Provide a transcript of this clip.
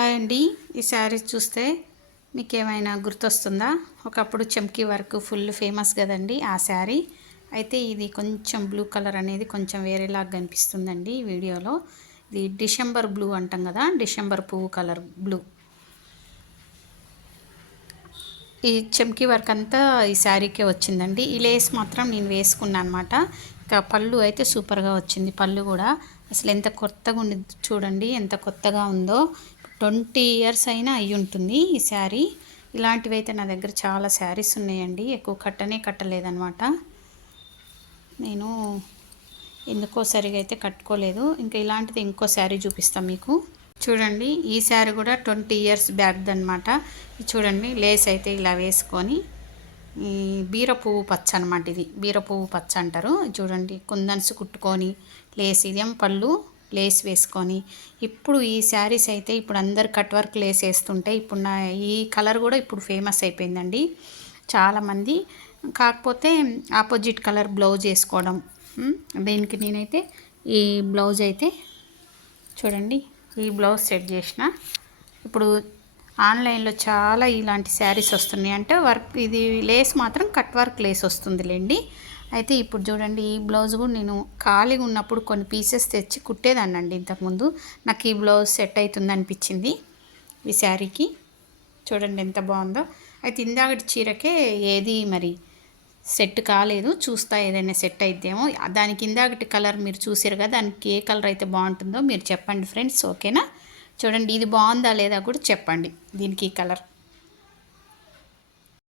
Hi అండి. ఈ శారీ చూస్తే మీకు ఏమైనా గుర్తొస్తుందా? ఒకప్పుడు చమ్కీ వర్క్ ఫుల్ ఫేమస్ కదండి ఆ శారీ. అయితే ఇది కొంచెం బ్లూ కలర్ అనేది కొంచెం వేరేలాగా కనిపిస్తుందండి ఈ వీడియోలో. ఇది డిసెంబర్ బ్లూ అంటాం కదా, డిసెంబర్ పువ్వు కలర్ బ్లూ. ఈ చమ్కీ వర్క్ అంతా ఈ శారీకే వచ్చిందండి. ఈ లేస్ మాత్రం నేను వేసుకున్నాను అనమాట. ఇంకా పళ్ళు అయితే సూపర్గా వచ్చింది. పళ్ళు కూడా అసలు ఎంత కొత్తగా ఉంది చూడండి, ఎంత కొత్తగా ఉందో. 20 ఇయర్స్ అయినా అయ్యి ఉంటుంది ఈ శారీ. ఇలాంటివి అయితే నా దగ్గర చాలా శారీస్ ఉన్నాయండి, ఎక్కువ కట్టలేదన్నమాట. నేను ఎందుకో సరిగా అయితే కట్టుకోలేదు. ఇంకా ఇలాంటిది ఇంకో శారీ చూపిస్తాను మీకు. చూడండి, ఈ శారీ కూడా 20 ఇయర్స్ బ్యాక్ది అనమాట. చూడండి, లేస్ అయితే ఇలా వేసుకొని ఈ బీర పువ్వు పచ్చ అనమాట. ఇది బీర పువ్వు పచ్చ అంటారు. చూడండి, కుందన్స్ కుట్టుకొని లేస్, ఇదేం పళ్ళు లేస్ వేసుకొని. ఇప్పుడు ఈ శారీస్ అయితే ఇప్పుడు అందరు కట్ వర్క్ లేస్ వేస్తుంటే ఇప్పుడు ఈ కలర్ కూడా ఇప్పుడు ఫేమస్ అయిపోయిందండి చాలామంది. కాకపోతే ఆపోజిట్ కలర్ బ్లౌజ్ వేసుకోవడం. దీనికి నేనైతే ఈ బ్లౌజ్ అయితే చూడండి, ఈ బ్లౌజ్ సెట్ చేసిన. ఇప్పుడు ఆన్లైన్లో చాలా ఇలాంటి శారీస్ వస్తున్నాయి. అంటే వర్క్ ఇది లేస్ మాత్రం కట్ వర్క్ లేస్ వస్తుందిలేండి. అయితే ఇప్పుడు చూడండి, ఈ బ్లౌజ్ కూడా నేను ఖాళీగా ఉన్నప్పుడు కొన్ని పీసెస్ తెచ్చి కుట్టేదాన్నండి ఇంతకుముందు. నాకు ఈ బ్లౌజ్ సెట్ అవుతుంది అనిపించింది ఈ శారీకి. చూడండి ఎంత బాగుందో. అయితే ఇందాకటి చీరకే ఏది మరి సెట్ కాలేదు, చూస్తా ఏదైనా సెట్ అయిద్దేమో. దానికి ఇందాకటి కలర్ మీరు చూసారు కదా, దానికి ఏ కలర్ అయితే బాగుంటుందో మీరు చెప్పండి ఫ్రెండ్స్, ఓకేనా? చూడండి, ఇది బాగుందా లేదా కూడా చెప్పండి దీనికి ఈ కలర్.